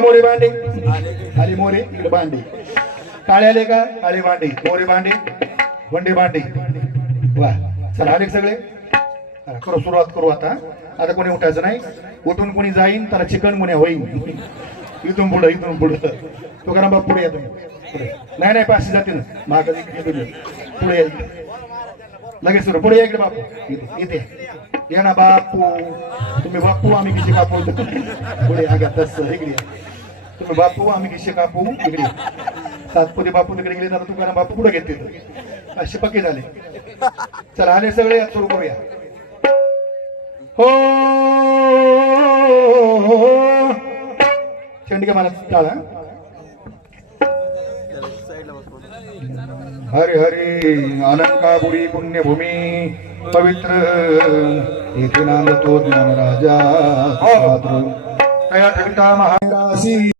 मोरे भांडे. आली मोरे इकडे भांडे. काळे आले का काळे भांडे. मोरे भांडे वंडे भांडे. वा. चला आले सगळे? करू सुरुवात करू आता. आता कोणी उठायचं नाही. उठून कोणी जाईन त्याला चिकन मुन्या होईन. इथून पुढं इथून पुढं. तुकाराम बाप पुढे या तुम्ही. नाही नाही पाचशे जातील. ना पुढे या. लगेच पुढे या इकडे बापू. इथे. ये या ना बापू. तुम्ही बापू आम्ही किशी कापू? पुढे. आग्या तस. इकडे तुम्ही बापू आम्ही किशी कापू? इकडे सातपुरी बापू तिकडे गेले जाता तुम्हाला बापू पुढे घेते. असे पक्के झाले. चला आले सगळे सुरू करूया. हो! चंडिका मला टाळा. हरे हरे अलंकापुरी पुण्यभूमी पवित्र येथे नांदतो ज्ञान राजा तया ठविता महाराशी।